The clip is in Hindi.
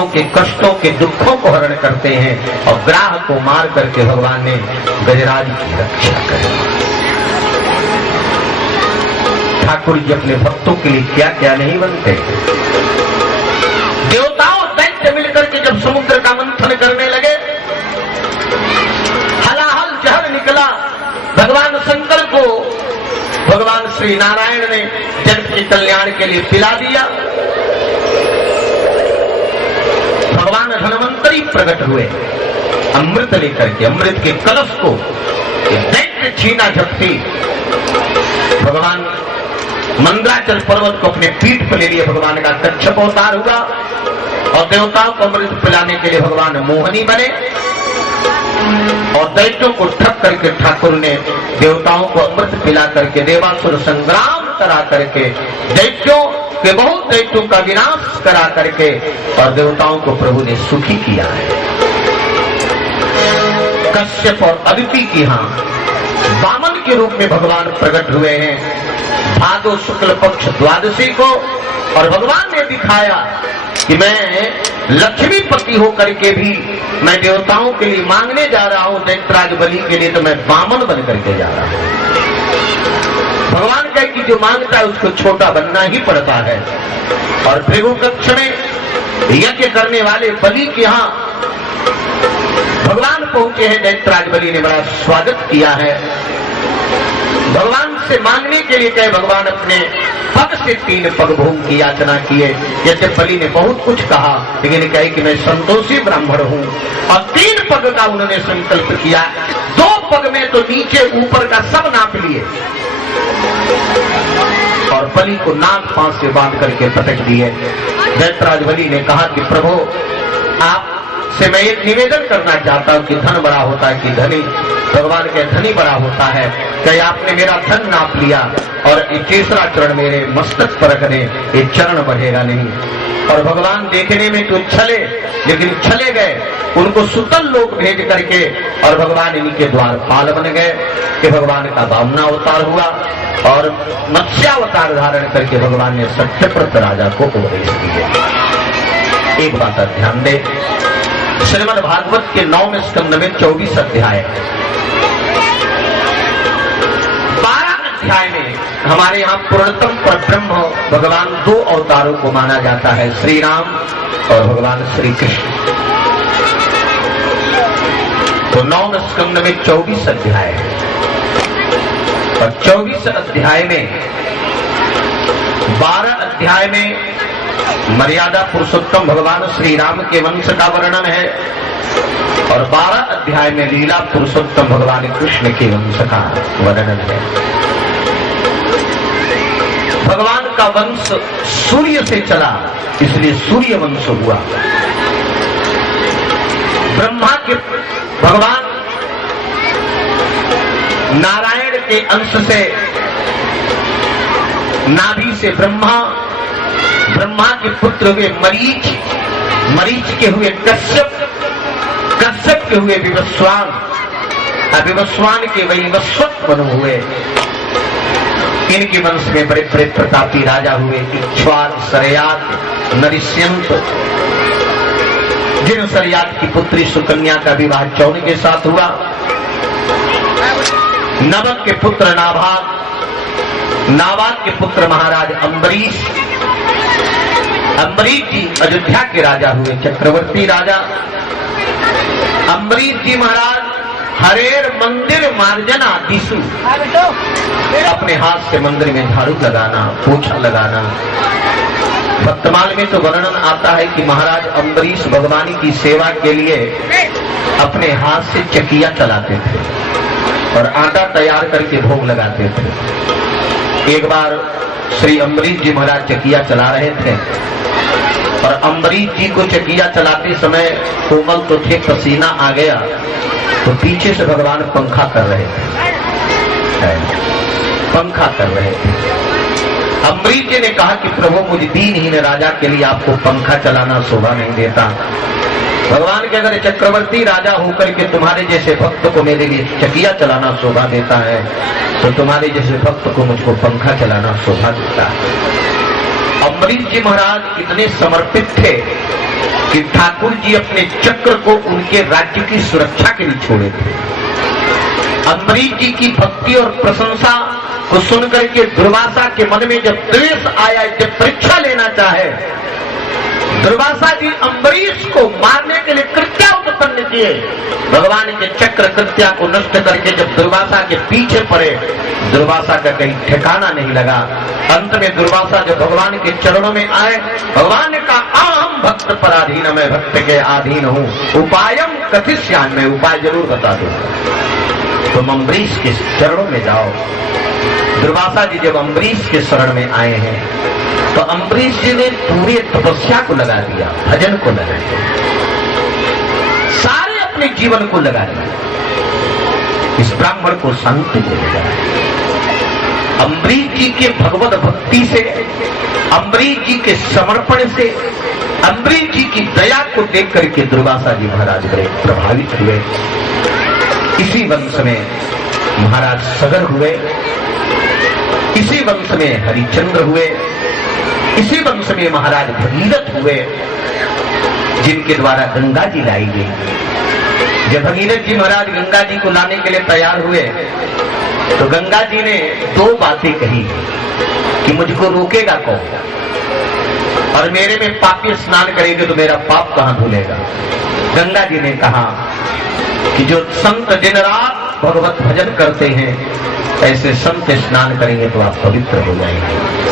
के कष्टों के दुखों को हरण करते हैं और ग्राह को मार करके भगवान ने गजराज की रक्षा करी। ठाकुर जी अपने भक्तों के लिए क्या क्या नहीं बनते। देवताओं दैत्य मिलकर के जब समुद्र का मंथन करने लगे, हलाहल जहर निकला। भगवान शंकर को भगवान श्री नारायण ने जगत के कल्याण के लिए पिला दिया। भगवान धन्वंतरी प्रकट हुए अमृत लेकर के, अमृत के कलश को दैत्य छीना झपटी। भगवान मंदराचल पर्वत को अपने पीठ पर ले लिए। भगवान का कच्छप अवतार हुआ और देवताओं को अमृत पिलाने के लिए भगवान मोहनी बने और दैत्यों को ठप करके ठाकुर ने देवताओं को अमृत पिला करके देवासुर संग्राम करा करके दैत्यों के बहुत दैत्यों का विनाश करा करके और देवताओं को प्रभु ने सुखी किया है। कश्यप और अदिति की वामन के रूप में भगवान प्रकट हुए हैं भादो शुक्ल पक्ष द्वादशी को, और भगवान ने दिखाया कि मैं लक्ष्मीपति होकर के भी मैं देवताओं के लिए मांगने जा रहा हूं दैत्यराज बलि के लिए, तो मैं वामन बन करके जा रहा हूं। भगवान कहे कि जो मांगता है उसको छोटा बनना ही पड़ता है। और भृगु कक्ष में यज्ञ करने वाले बलि के यहाँ भगवान पहुंचे हैं। दैत्यराज बलि ने बड़ा स्वागत किया है। भगवान से मांगने के लिए कहे, भगवान अपने पग से 3 पग भूमि की याचना किए। जैसे बलि ने बहुत कुछ कहा, लेकिन कहे कि मैं संतोषी ब्राह्मण हूं और 3 पग का उन्होंने संकल्प किया। 2 पग में तो नीचे ऊपर का सब नाप लिए और बलि को नाक पांव से बांध करके पटक दिए। दैत्यराज बलि ने कहा कि प्रभु आप से मैं एक निवेदन करना चाहता हूं कि धन बड़ा होता है कि धनी। भगवान के धनी बड़ा होता है। कहीं आपने मेरा धन नाप लिया और ये तीसरा चरण मेरे मस्तक पर रखने, ये चरण बढ़ेगा नहीं। और भगवान देखने में तो छले, लेकिन छले गए उनको सुतल लोक भेज करके और भगवान इनके द्वारपाल बन गए कि भगवान का वामना अवतार हुआ और मत्स्यावतार धारण करके भगवान ने सत्यव्रत राजा को उपदेश दिए। एक बात ध्यान दे, श्रीमद् भागवत के 9वें स्कंद में 24 अध्याय, 12 अध्याय में हमारे यहाँ पूर्णतम परब्रह्म भगवान 2 अवतारों को माना जाता है, श्री राम और भगवान श्री कृष्ण। तो 9वें स्कंद में 24 अध्याय और 24 अध्याय में 12 अध्याय में मर्यादा पुरुषोत्तम भगवान श्री राम के वंश का वर्णन है और 12 अध्याय में लीला पुरुषोत्तम भगवान कृष्ण के वंश का वर्णन है। भगवान का वंश सूर्य से चला, इसलिए सूर्य वंश हुआ। ब्रह्मा के भगवान नारायण के अंश से नाभि से ब्रह्मा, ब्रह्मा के पुत्र हुए मरीच, मरीच के हुए कश्यप, कश्यप के हुए विवस्वान, विवस्वान के वैवस्वत मनु हुए। इनके वंश में बड़े बड़े प्रतापी राजा हुए, इक्ष्वाक, सरयात, नरिष्यंत। जिन सरयात की पुत्री सुकन्या का विवाह चौन के साथ हुआ। नवक के पुत्र नाभाग, नाभाग के पुत्र महाराज अम्बरीश, अम्बरीश जी अयोध्या के राजा हुए, चक्रवर्ती राजा। अम्बरीश जी महाराज हरेर मंदिर मार्जना दिशु, अपने हाथ से मंदिर में झाड़ू लगाना, पोछा लगाना। वर्तमान में तो वर्णन आता है कि महाराज अम्बरीश भगवान की सेवा के लिए अपने हाथ से चकिया चलाते थे और आटा तैयार करके भोग लगाते थे। एक बार श्री अम्बरीश जी महाराज चकिया चला रहे थे और अम्बरीश जी को चकिया चलाते समय कोमल तो थे, पसीना आ गया तो पीछे से भगवान पंखा कर रहे थे, पंखा कर रहे थे। अम्बरीश जी ने कहा कि प्रभु मुझे दीनहीन राजा के लिए आपको पंखा चलाना शोभा नहीं देता। भगवान के अगर चक्रवर्ती राजा होकर के तुम्हारे जैसे भक्त को मेरे लिए चकिया चलाना शोभा देता है, तो तुम्हारे जैसे भक्त को मुझको पंखा चलाना शोभा देता है। अम्बरीश जी महाराज इतने समर्पित थे कि ठाकुर जी अपने चक्र को उनके राज्य की सुरक्षा के लिए छोड़े थे। अम्बरीश जी की भक्ति और प्रशंसा को सुनकर के दुर्वासा के मन में जब द्वेष आया, जब परीक्षा लेना चाहे, दुर्वासा जी अम्बरीश को मारने के लिए कृत्या उत्पन्न किए। भगवान के चक्र कृत्या को नष्ट करके जब दुर्वासा के पीछे पड़े, दुर्वासा का कहीं ठिकाना नहीं लगा। अंत में दुर्वासा जब भगवान के चरणों में आए, भगवान ने कहा अहम भक्त पराधीन, मैं भक्त के अधीन हूँ, उपायम कथिष्यामि, मैं उपाय जरूर बता दूंगा, तुम अम्बरीश के चरणों में जाओ। दुर्वासा जी जब अम्बरीश के शरण में आए हैं तो अम्बरीश जी ने पूरी तपस्या को लगा दिया, भजन को लगा दिया, सारे अपने जीवन को लगा दिया, इस ब्राह्मण को शांति को लगा दिया। अम्बरीश जी के भगवत भक्ति से, अम्बरीश जी के समर्पण से, अम्बरीश जी की दया को देख करके दुर्वासा जी महाराज बड़े प्रभावित हुए। इसी वंश में महाराज सगर हुए, इसी वंश में हरिश्चंद्र हुए, इसी वंश में महाराज भगीरथ हुए, जिनके द्वारा गंगा जी लाई गई। जब भगीरथ जी महाराज गंगा जी को लाने के लिए तैयार हुए तो गंगा जी ने दो बातें कही कि मुझको रोकेगा कौन, और मेरे में पापी स्नान करेंगे तो मेरा पाप कहां धुलेगा। गंगा जी ने कहा कि जो संत दिन रात भगवत भजन करते हैं, ऐसे संत स्नान करेंगे तो आप पवित्र हो जाएंगे।